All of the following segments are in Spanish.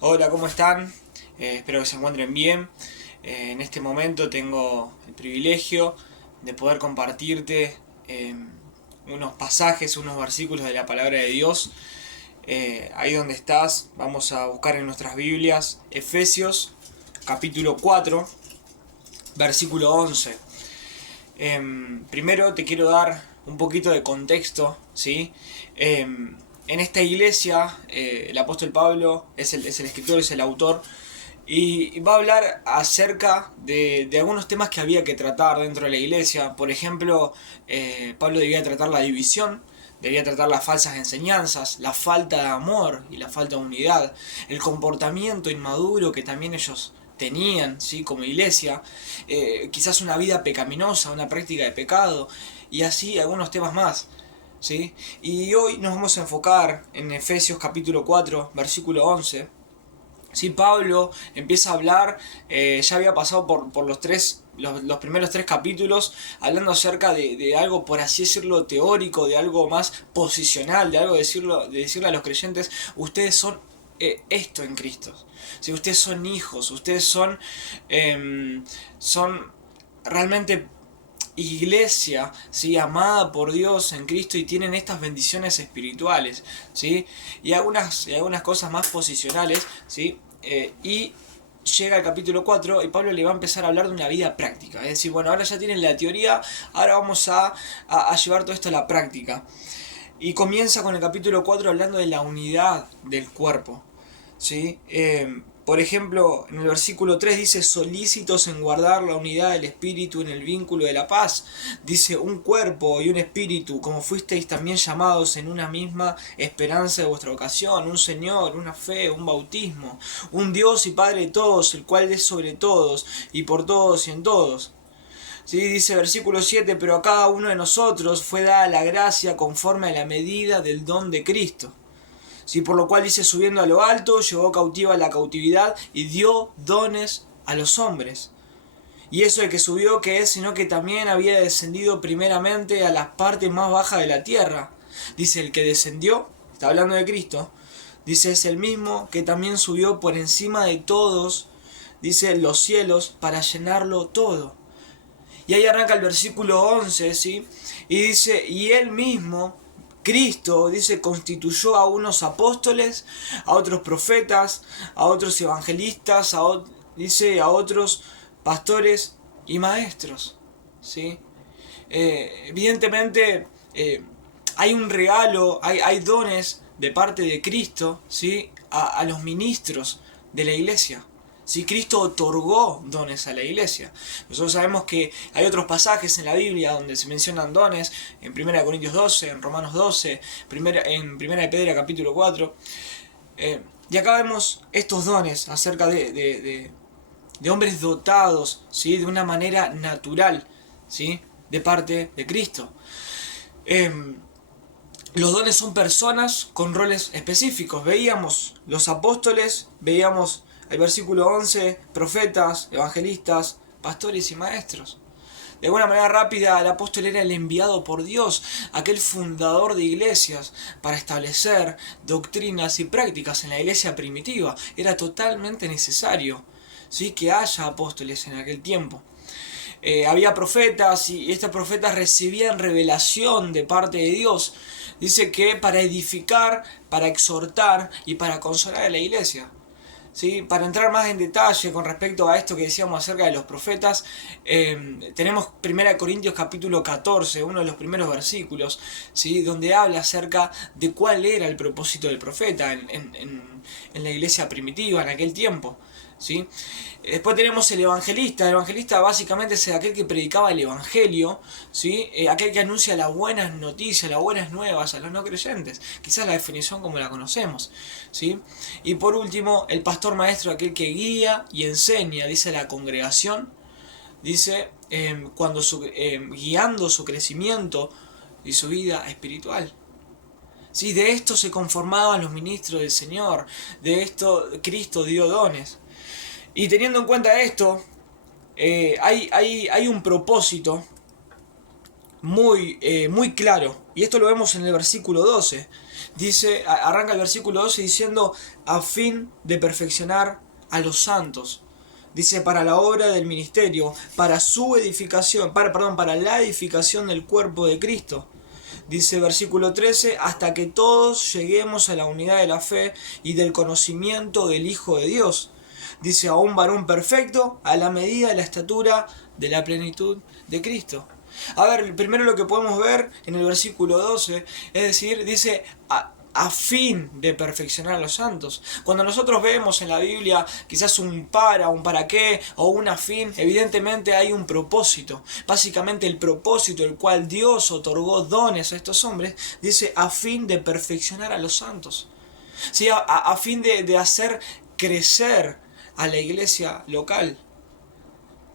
Hola, ¿cómo están? Espero que se encuentren bien. En este momento tengo el privilegio de poder compartirte unos pasajes, unos versículos de la palabra de Dios. Ahí donde estás, vamos a buscar en nuestras Biblias Efesios capítulo 4, versículo 11. Primero te quiero dar un poquito de contexto, ¿sí? En esta iglesia, el apóstol Pablo es el escritor, es el autor, y va a hablar acerca de algunos temas que había que tratar dentro de la iglesia. Por ejemplo, Pablo debía tratar la división, debía tratar las falsas enseñanzas, la falta de amor y la falta de unidad, el comportamiento inmaduro que también ellos tenían, ¿sí? Como iglesia, quizás una vida pecaminosa, una práctica de pecado, y así algunos temas más. ¿Sí? Y hoy nos vamos a enfocar en Efesios capítulo 4, versículo 11. Sí, Pablo empieza a hablar, ya había pasado por los primeros tres capítulos, hablando acerca de algo, por así decirlo, teórico, de algo más posicional, de algo de decirle a los creyentes: ustedes son esto en Cristo. Si ustedes son hijos, ustedes son realmente iglesia, ¿sí? Amada por Dios en Cristo, y tienen estas bendiciones espirituales, ¿sí? Y algunas cosas más posicionales, ¿sí? Y llega el capítulo 4 y Pablo le va a empezar a hablar de una vida práctica. Es decir, bueno, ahora ya tienen la teoría, ahora vamos a llevar todo esto a la práctica. Y comienza con el capítulo 4 hablando de la unidad del cuerpo, ¿sí? Por ejemplo, en el versículo 3 dice: solícitos en guardar la unidad del espíritu en el vínculo de la paz. Dice: un cuerpo y un espíritu, como fuisteis también llamados en una misma esperanza de vuestra vocación, un Señor, una fe, un bautismo, un Dios y Padre de todos, el cual es sobre todos y por todos y en todos. ¿Sí? Dice versículo 7: pero a cada uno de nosotros fue dada la gracia conforme a la medida del don de Cristo. ¿Sí? Por lo cual dice: subiendo a lo alto, llevó cautiva la cautividad y dio dones a los hombres. Y eso de que subió, que es, sino que también había descendido primeramente a las partes más bajas de la tierra. Dice: el que descendió, está hablando de Cristo, dice: es el mismo que también subió por encima de todos, dice, los cielos, para llenarlo todo. Y ahí arranca el versículo 11, ¿sí? Y dice: y él mismo, Cristo, dice, constituyó a unos apóstoles, a otros profetas, a otros evangelistas, dice, a otros pastores y maestros, ¿sí? Evidentemente, hay un regalo, hay dones de parte de Cristo, ¿sí? A los ministros de la iglesia. Si Cristo otorgó dones a la iglesia. Nosotros sabemos que hay otros pasajes en la Biblia donde se mencionan dones, en 1 Corintios 12, en Romanos 12, en 1 capítulo 4. Y acá vemos estos dones acerca de hombres dotados, ¿sí? De una manera natural, ¿sí? De parte de Cristo. Los dones son personas con roles específicos. Veíamos los apóstoles, veíamos el versículo 11, profetas, evangelistas, pastores y maestros. De alguna manera rápida, el apóstol era el enviado por Dios, aquel fundador de iglesias, para establecer doctrinas y prácticas en la iglesia primitiva. Era totalmente necesario, ¿sí? Que haya apóstoles en aquel tiempo. Había profetas, y estos profetas recibían revelación de parte de Dios. Dice que para edificar, para exhortar y para consolar a la iglesia. ¿Sí? Para entrar más en detalle con respecto a esto que decíamos acerca de los profetas, tenemos 1 Corintios capítulo 14, uno de los primeros versículos, ¿sí? Donde habla acerca de cuál era el propósito del profeta en la iglesia primitiva, en aquel tiempo. ¿Sí? Después tenemos el evangelista. El evangelista básicamente es aquel que predicaba el evangelio, ¿sí? Aquel que anuncia las buenas noticias, las buenas nuevas a los no creyentes. Quizás la definición como la conocemos, ¿sí? Y por último, el pastor maestro, aquel que guía y enseña, dice, la congregación, dice, guiando su crecimiento y su vida espiritual. ¿Sí? De esto se conformaban los ministros del Señor, de esto Cristo dio dones. Y teniendo en cuenta esto, hay un propósito muy claro. Y esto lo vemos en el versículo 12. Dice, arranca el versículo 12 diciendo, a fin de perfeccionar a los santos. Dice, para la obra del ministerio, para su edificación, para la edificación del cuerpo de Cristo. Dice versículo 13, hasta que todos lleguemos a la unidad de la fe y del conocimiento del Hijo de Dios. Dice, a un varón perfecto, a la medida de la estatura de la plenitud de Cristo. A ver, primero lo que podemos ver en el versículo 12, es decir, dice, a fin de perfeccionar a los santos. Cuando nosotros vemos en la Biblia quizás un para qué o un a fin, evidentemente hay un propósito. Básicamente el propósito el cual Dios otorgó dones a estos hombres, dice a fin de perfeccionar a los santos. ¿Sí? A fin de hacer crecer a la iglesia local.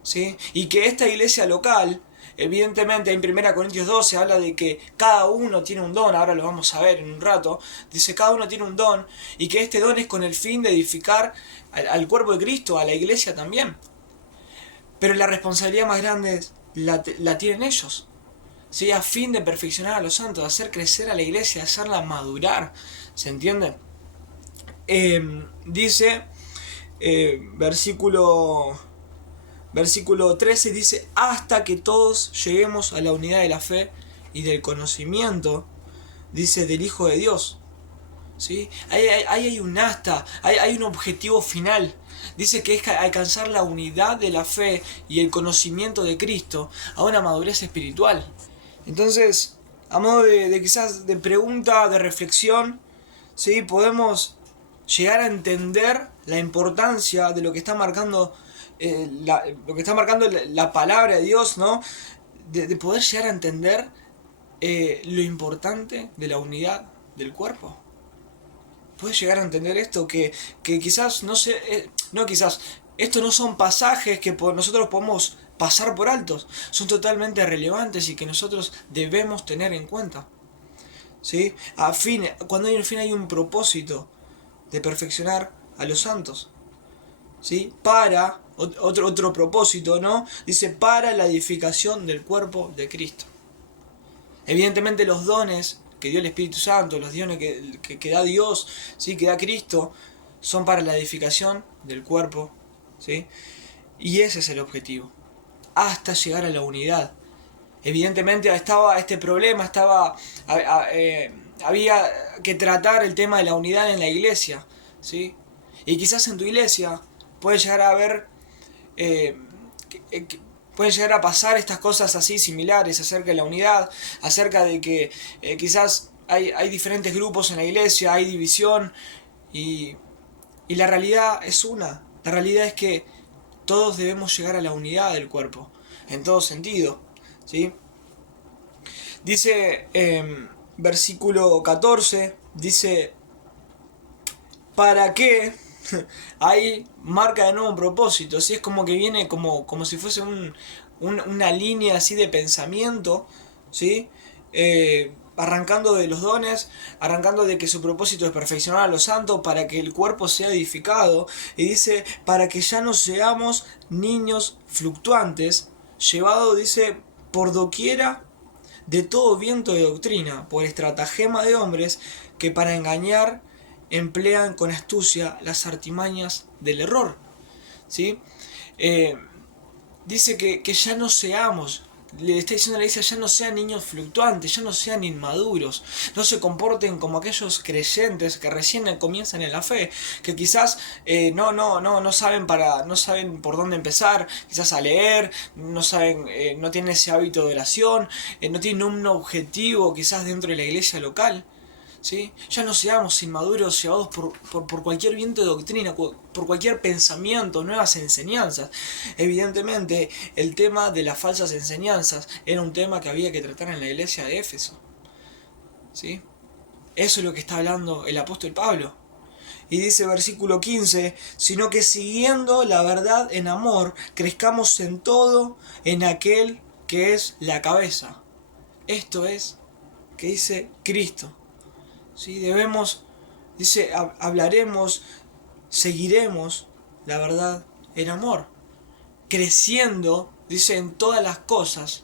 ¿Sí? Y que esta iglesia local, evidentemente en 1 Corintios 12 habla de que cada uno tiene un don, ahora lo vamos a ver en un rato, dice cada uno tiene un don y que este don es con el fin de edificar al cuerpo de Cristo, a la iglesia también. Pero la responsabilidad más grande la tienen ellos, ¿sí? A fin de perfeccionar a los santos, de hacer crecer a la iglesia, de hacerla madurar, ¿se entiende? Dice, versículo 13 dice, hasta que todos lleguemos a la unidad de la fe y del conocimiento, dice, del Hijo de Dios. ¿Sí? Ahí hay un hay un objetivo final. Dice que es alcanzar la unidad de la fe y el conocimiento de Cristo a una madurez espiritual. Entonces, a modo de quizás de pregunta, de reflexión, ¿sí? Podemos llegar a entender la importancia de lo que está marcando la palabra de Dios, ¿no? De poder llegar a entender lo importante de la unidad del cuerpo. ¿Puedes llegar a entender esto? Que quizás, no sé, no quizás, estos no son pasajes que nosotros podemos pasar por altos, son totalmente relevantes y que nosotros debemos tener en cuenta. ¿Sí? Cuando hay un fin hay un propósito de perfeccionar a los santos. ¿Sí? Para otro propósito, ¿no? Dice, para la edificación del cuerpo de Cristo. Evidentemente los dones que dio el Espíritu Santo, los dones que da Dios, ¿sí? Que da Cristo, son para la edificación del cuerpo, ¿sí? Y ese es el objetivo, hasta llegar a la unidad. Evidentemente estaba este problema, había que tratar el tema de la unidad en la iglesia, ¿sí? Y quizás en tu iglesia puede llegar a haber, pueden llegar a pasar estas cosas así similares acerca de la unidad, acerca de que quizás hay diferentes grupos en la iglesia, hay división y la realidad es una. La realidad es que todos debemos llegar a la unidad del cuerpo, en todo sentido, ¿sí? Dice versículo 14, dice, ¿para qué? Ahí marca de nuevo un propósito, ¿sí? Es como que viene como si fuese una línea así de pensamiento, ¿sí? Arrancando de los dones, arrancando de que su propósito es perfeccionar a los santos para que el cuerpo sea edificado, y dice, para que ya no seamos niños fluctuantes, llevado, dice, por doquiera de todo viento de doctrina, por estratagema de hombres que para engañar emplean con astucia las artimañas del error. ¿Sí? Dice que ya no seamos, le está diciendo a la iglesia, ya no sean niños fluctuantes, ya no sean inmaduros, no se comporten como aquellos creyentes que recién comienzan en la fe, que quizás no saben no saben por dónde empezar, quizás a leer, no saben, no tienen ese hábito de oración, no tienen un objetivo quizás dentro de la iglesia local. ¿Sí? Ya no seamos inmaduros llevados por cualquier viento de doctrina, por cualquier pensamiento, nuevas enseñanzas. Evidentemente, el tema de las falsas enseñanzas era un tema que había que tratar en la iglesia de Éfeso. ¿Sí? Eso es lo que está hablando el apóstol Pablo. Y dice versículo 15, sino que siguiendo la verdad en amor, crezcamos en todo en aquel que es la cabeza. Esto es, que dice Cristo. ¿Sí? Debemos, dice, hablaremos, seguiremos la verdad en amor, creciendo, dice, en todas las cosas,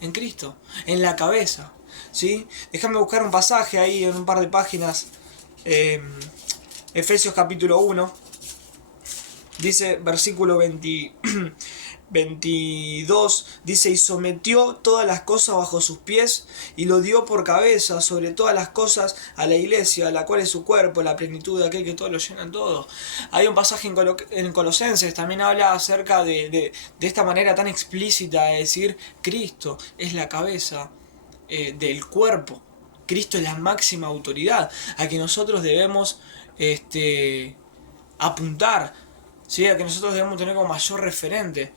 en Cristo, en la cabeza. ¿sí? Déjame buscar un pasaje ahí en un par de páginas. Efesios capítulo 1. Dice versículo 22, dice: y sometió todas las cosas bajo sus pies, y lo dio por cabeza sobre todas las cosas a la iglesia, la cual es su cuerpo, la plenitud de aquel que todo lo llena en todo. Hay un pasaje en Colosenses, también habla acerca de esta manera tan explícita de decir: Cristo es la cabeza del cuerpo. Cristo es la máxima autoridad a que nosotros debemos apuntar, ¿sí? A que nosotros debemos tener como mayor referente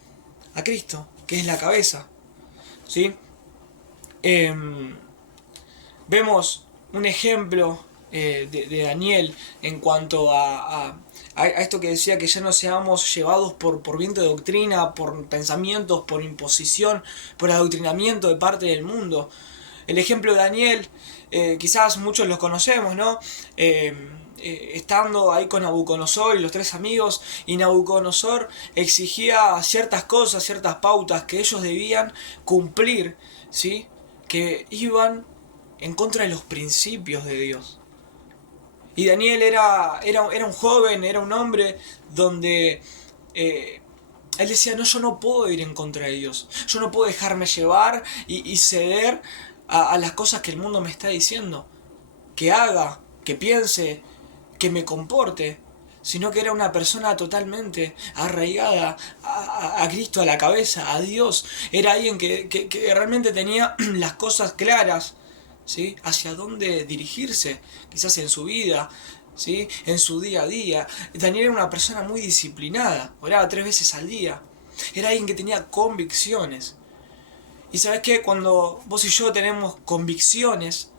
a Cristo, que es la cabeza, ¿sí? Vemos un ejemplo de Daniel en cuanto a esto que decía, que ya no seamos llevados por viento de doctrina, por pensamientos, por imposición, por adoctrinamiento de parte del mundo. El ejemplo de Daniel, quizás muchos lo conocemos, ¿no? Estando ahí con Nabucodonosor y los tres amigos, y Nabucodonosor exigía ciertas cosas, ciertas pautas que ellos debían cumplir, ¿sí? Que iban en contra de los principios de Dios. Y Daniel era un joven, era un hombre donde él decía: no, yo no puedo ir en contra de Dios, yo no puedo dejarme llevar y ceder a las cosas que el mundo me está diciendo que haga, que piense, que me comporte, sino que era una persona totalmente arraigada a Cristo, a la cabeza, a Dios. Era alguien que realmente tenía las cosas claras, ¿sí? Hacia dónde dirigirse, quizás en su vida, ¿sí? En su día a día. Daniel era una persona muy disciplinada, oraba 3 veces al día. Era alguien que tenía convicciones. Y sabes qué, cuando vos y yo tenemos convicciones,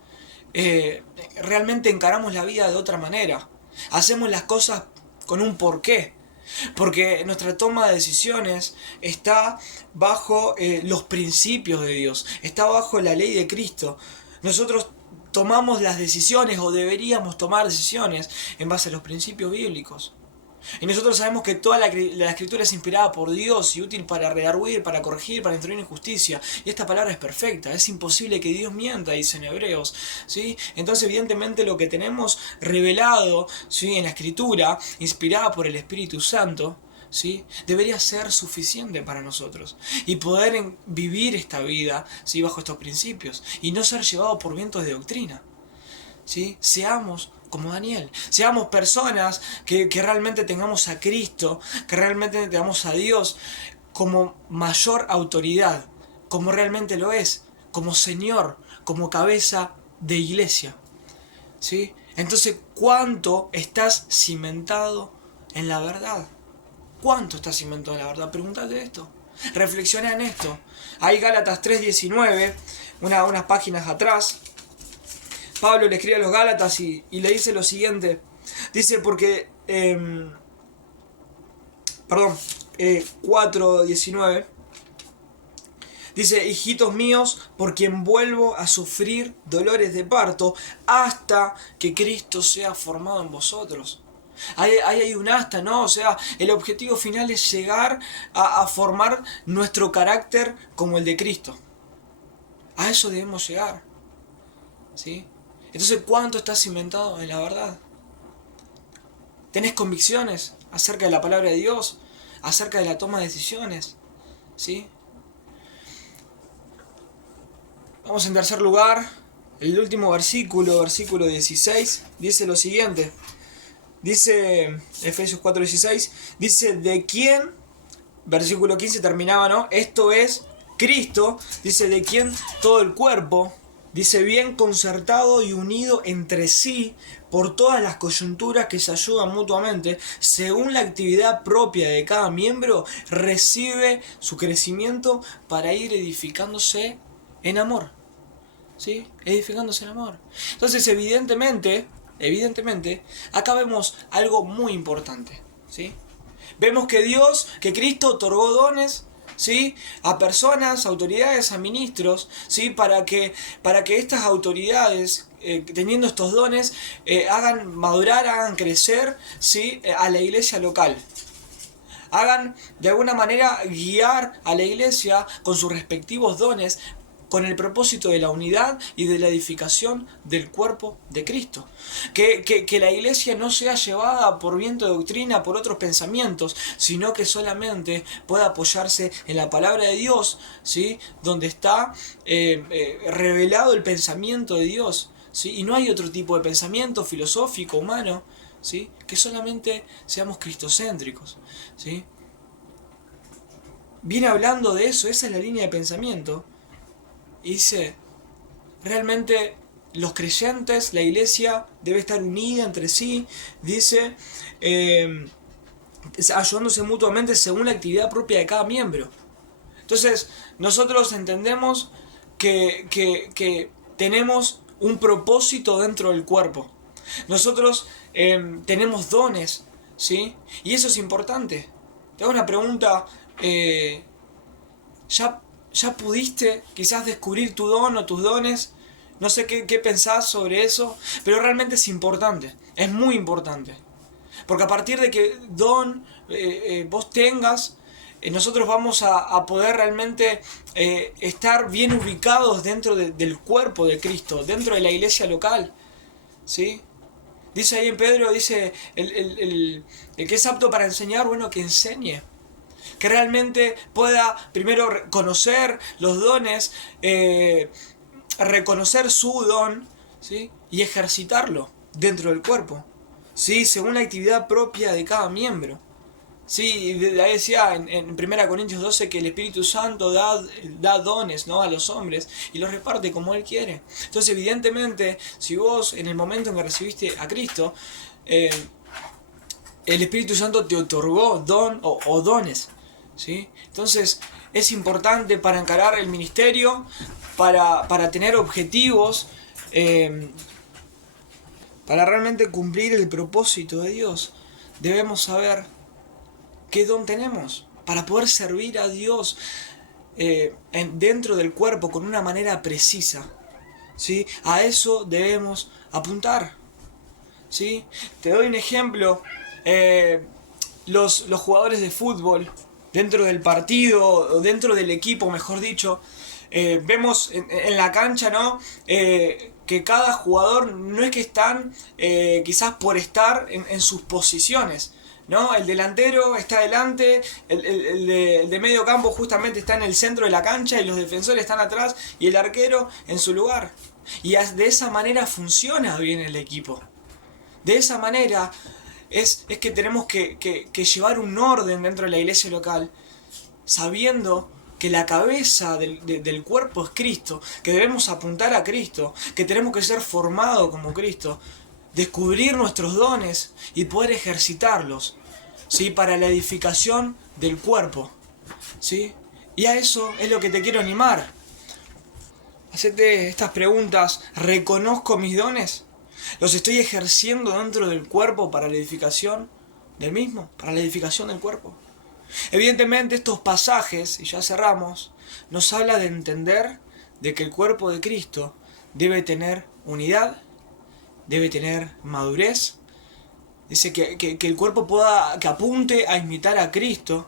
realmente encaramos la vida de otra manera. Hacemos las cosas con un porqué. Porque nuestra toma de decisiones está bajo los principios de Dios, está bajo la ley de Cristo. Nosotros tomamos las decisiones, o deberíamos tomar decisiones, en base a los principios bíblicos. Y nosotros sabemos que toda la escritura es inspirada por Dios y útil para redarguir, para corregir, para instruir en justicia. Y esta palabra es perfecta, es imposible que Dios mienta, dicen Hebreos, ¿sí? Entonces evidentemente lo que tenemos revelado, ¿sí?, en la escritura, inspirada por el Espíritu Santo, ¿sí?, debería ser suficiente para nosotros. Y poder vivir esta vida, ¿sí?, bajo estos principios. Y no ser llevados por vientos de doctrina, ¿sí? Seamos como Daniel, seamos personas que realmente tengamos a Cristo, que realmente tengamos a Dios como mayor autoridad, como realmente lo es, como Señor, como cabeza de iglesia, ¿sí? Entonces, ¿cuánto estás cimentado en la verdad? ¿Cuánto estás cimentado en la verdad? Pregúntate esto, reflexiona en esto. Hay Gálatas 3:19, unas páginas atrás. Pablo le escribe a los Gálatas y le dice lo siguiente. Dice, porque 4:19. Dice: hijitos míos, por quien vuelvo a sufrir dolores de parto, hasta que Cristo sea formado en vosotros. Ahí hay un hasta, ¿no? O sea, el objetivo final es llegar a formar nuestro carácter como el de Cristo. A eso debemos llegar, ¿sí? Entonces, ¿cuánto estás cimentado en la verdad? ¿Tenés convicciones acerca de la palabra de Dios? ¿Acerca de la toma de decisiones? ¿Sí? Vamos en tercer lugar. El último versículo 16, dice lo siguiente. Dice Efesios 4:16, dice: de quién, versículo 15 terminaba, ¿no? Esto es Cristo, dice, de quien todo el cuerpo, dice, bien concertado y unido entre sí por todas las coyunturas que se ayudan mutuamente, según la actividad propia de cada miembro, recibe su crecimiento para ir edificándose en amor, ¿sí? Edificándose en amor. Entonces, evidentemente, acá vemos algo muy importante, ¿sí? Vemos que Cristo otorgó dones, ¿sí?, a personas, autoridades, a ministros, ¿sí?, para que estas autoridades, teniendo estos dones, hagan madurar, hagan crecer, ¿sí?, a la iglesia local. Hagan de alguna manera guiar a la iglesia con sus respectivos dones con el propósito de la unidad y de la edificación del cuerpo de Cristo. Que la iglesia no sea llevada por viento de doctrina, por otros pensamientos, sino que solamente pueda apoyarse en la palabra de Dios, ¿sí? Donde está revelado el pensamiento de Dios, ¿sí? Y no hay otro tipo de pensamiento filosófico, humano, ¿sí? Que solamente seamos cristocéntricos, ¿sí? Viene hablando de eso, esa es la línea de pensamiento. Y dice, realmente los creyentes, la iglesia debe estar unida entre sí, dice, ayudándose mutuamente según la actividad propia de cada miembro. Entonces, nosotros entendemos que tenemos un propósito dentro del cuerpo. Nosotros tenemos dones, ¿sí? Y eso es importante. Te hago una pregunta, ¿ya pudiste quizás descubrir tu don o tus dones? No sé qué pensás sobre eso, pero realmente es importante, es muy importante. Porque a partir de que don vos tengas, nosotros vamos a poder realmente estar bien ubicados dentro del cuerpo de Cristo, dentro de la iglesia local, ¿sí? Dice ahí en Pedro, dice, el que es apto para enseñar, bueno, que enseñe. Que realmente pueda primero conocer los dones, reconocer su don, ¿sí? Y ejercitarlo dentro del cuerpo, ¿sí? Según la actividad propia de cada miembro. Sí, de ahí decía en 1 Corintios 12 que el Espíritu Santo da dones, ¿no? A los hombres y los reparte como Él quiere. Entonces, evidentemente, si vos en el momento en que recibiste a Cristo, el Espíritu Santo te otorgó don o dones, ¿sí? Entonces, es importante para encarar el ministerio, para tener objetivos, para realmente cumplir el propósito de Dios. Debemos saber qué don tenemos para poder servir a Dios dentro del cuerpo con una manera precisa, ¿sí? A eso debemos apuntar, ¿sí? Te doy un ejemplo. Los jugadores de fútbol dentro del partido o dentro del equipo, mejor dicho, vemos en la cancha, ¿no? Que cada jugador no es que están quizás por estar en sus posiciones, ¿no? El delantero está adelante, el de medio campo justamente está en el centro de la cancha y los defensores están atrás y el arquero en su lugar. Y de esa manera funciona bien el equipo. De esa manera es que tenemos que llevar un orden dentro de la iglesia local, sabiendo que la cabeza del cuerpo es Cristo, que debemos apuntar a Cristo, que tenemos que ser formados como Cristo, descubrir nuestros dones y poder ejercitarlos, ¿sí? Para la edificación del cuerpo, ¿sí? Y a eso es lo que te quiero animar. Hacete estas preguntas: ¿reconozco mis dones? ¿Los estoy ejerciendo dentro del cuerpo para la edificación del mismo? Para la edificación del cuerpo. Evidentemente estos pasajes, y ya cerramos, nos habla de entender de que el cuerpo de Cristo debe tener unidad, debe tener madurez. Dice que el cuerpo que apunte a imitar a Cristo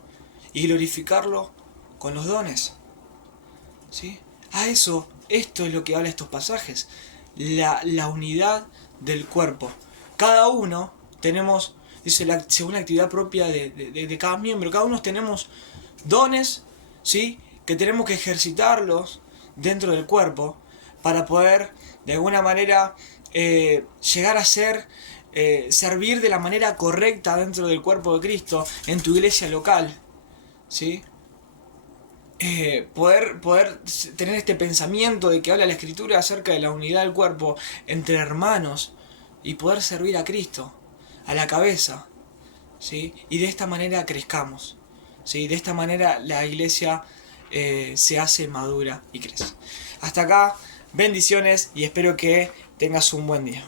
y glorificarlo con los dones, ¿sí? A eso, esto es lo que habla estos pasajes. La unidad del cuerpo. Cada uno tenemos, dice, según la actividad propia de cada miembro, cada uno tenemos dones, ¿sí? Que tenemos que ejercitarlos dentro del cuerpo para poder de alguna manera llegar a ser, servir de la manera correcta dentro del cuerpo de Cristo en tu iglesia local, ¿sí? Poder tener este pensamiento de que habla la Escritura acerca de la unidad del cuerpo entre hermanos y poder servir a Cristo, a la cabeza, ¿sí? Y de esta manera crezcamos, ¿sí? De esta manera la iglesia se hace madura y crece. Hasta acá, bendiciones y espero que tengas un buen día.